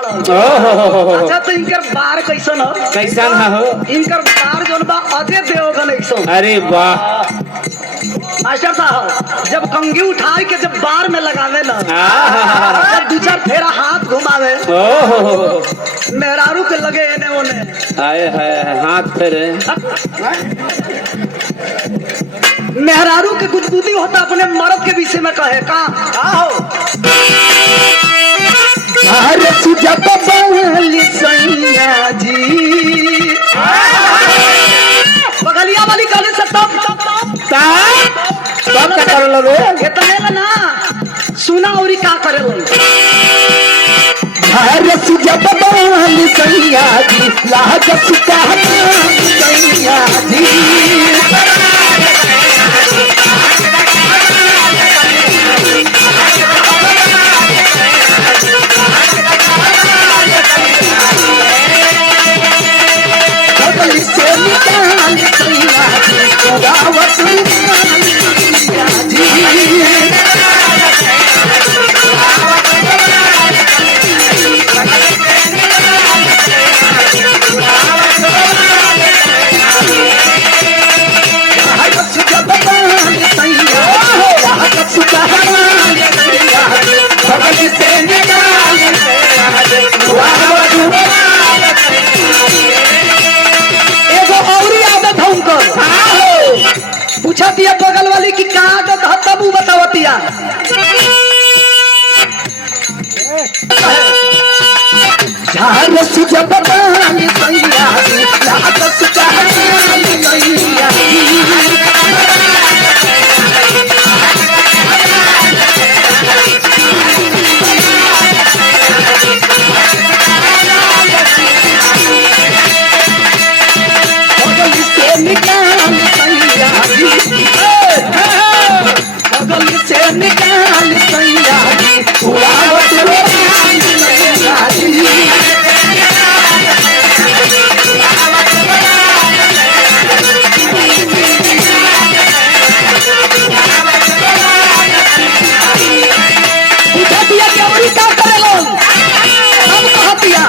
अच्छा तो इनकर बार कैसन हो? कैसन हो? इनकर बार जोन बा अजय देवगन ऐसन। अरे वाह मास्टर साहब जब कंगी उठाई के जब बार में लगावे ना आहा। जब दू चार फेरा हाथ घुमावे ओहो मेहरारू के लगे एने ओने हाय हाय हाथ फेरे मेहरारू के गुदगुदी होता अपने मर्द के विषय में कहे का हो अरे सुजा बबली सैया जी बगलिया वाली गाने से तब क्या कर लो रे? इतने ला ना सुना और का करे लो अरे सुजा बबली सैया जी लाज सुता सैया जी बबली से निकाल सैया जी गावत सैया जी पूछा दिया बगल वाली की का आदत है तब वो बतावतिया झार सुजा बबली सैया जी लाज सुता सैया जी बगल से निकाल सैया जी बगल से निकाल सैया जी उड़ावत सैया जी पूछा दिया कि और का करे लो हम कहा दिया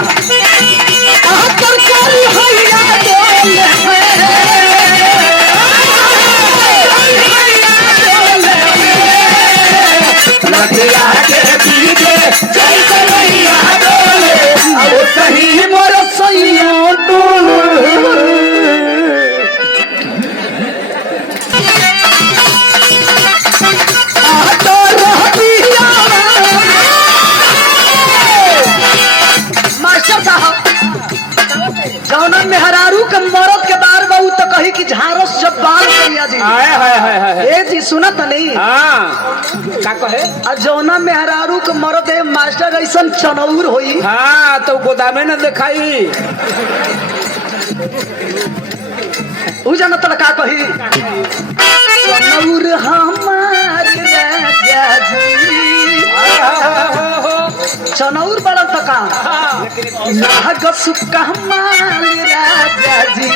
कहा तरकारी हैया डोले नदिया के बीचे जैसे नैया डोले अब सही मोर सैया मास्टर साहब जौना मेहरारू के मरद के बार बहु तो कही कि झारस जब बाल करिया जी हाय हाय हाय हाय ए जी सुनत नहीं हाँ क्या कहे? आ जौना मेहरारू के मरद है मास्टर ऐसन चनौर होई हाँ तो गोदामे न दिखाई उ जाना तो का कही चनौर हमार राजा जी चनौर बड़ा तो का नाग सुक्का माल राजा जी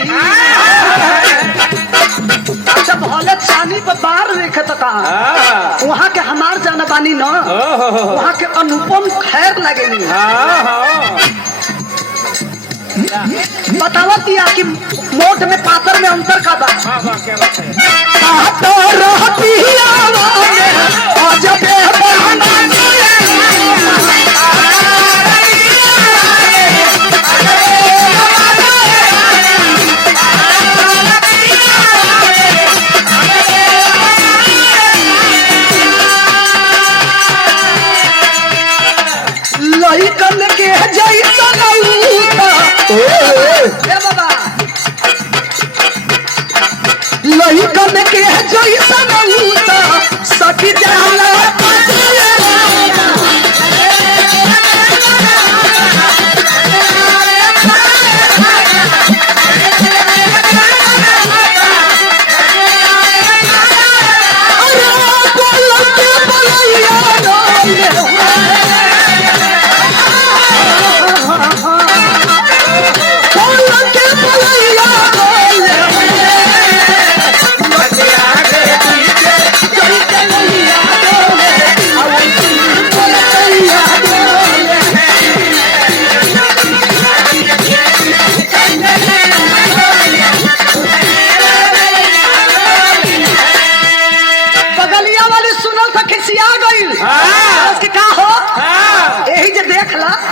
अच्छा भले चानी पर बार देखे तो का वहाँ के हमार जाना बानी न वहाँ के अनुपम खैर लगेनी बतावतिया कि मोट में पातर में अंतर का बा तो रहती अजबे लइकन के जैसा ए बाबा लइकन के जैसा सखी जाला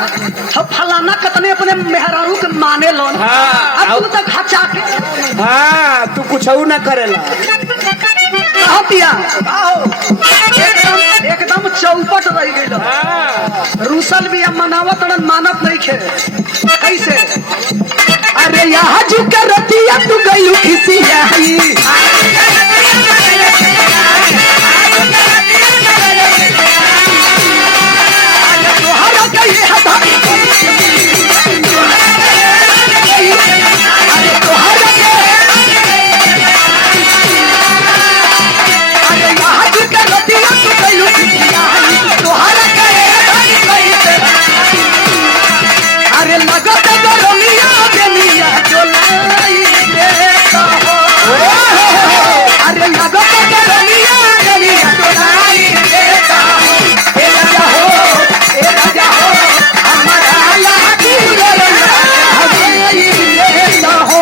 हम फलाना कतने अपने मेहरारू के माने लोन हाँ, अब तू तो खचा के हाँ तू कुछ ना करेला कहतिया एकदम चौपट रह गई हाँ रूसल भी अब मनावत रन मानत नहीं खे कैसे अरे यहाँ झुके रतिया तू गई खिसिया अरे लगत गरमिया बेनिया डोलाई देता हो अरे लगत गरमिया बेनिया डोलाई देता हो ए राजा हो हमारा लागी डोलाई देता हो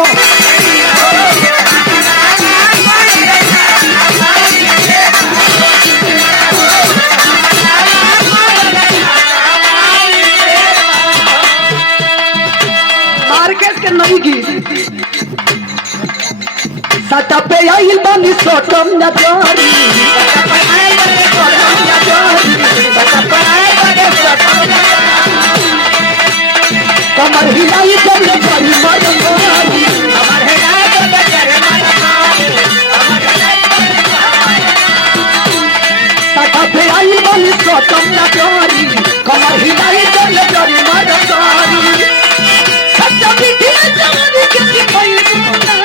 मार्केट के नई गीत सटा पे आइल बानी सोटम न जोरी कमर हिलाई जब बड़ी मरमारी सटा पे आइल बानी सोटम न जोरी कमर हिलाई जब बड़ी मरमारी सच्चा मीठी जवानी के सिखाई दूंगा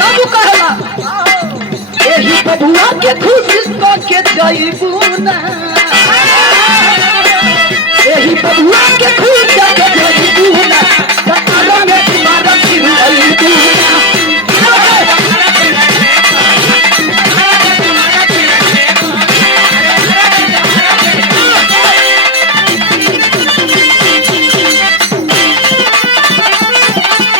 बाबू कहला एही बबुआ के खुश को के जाई बुना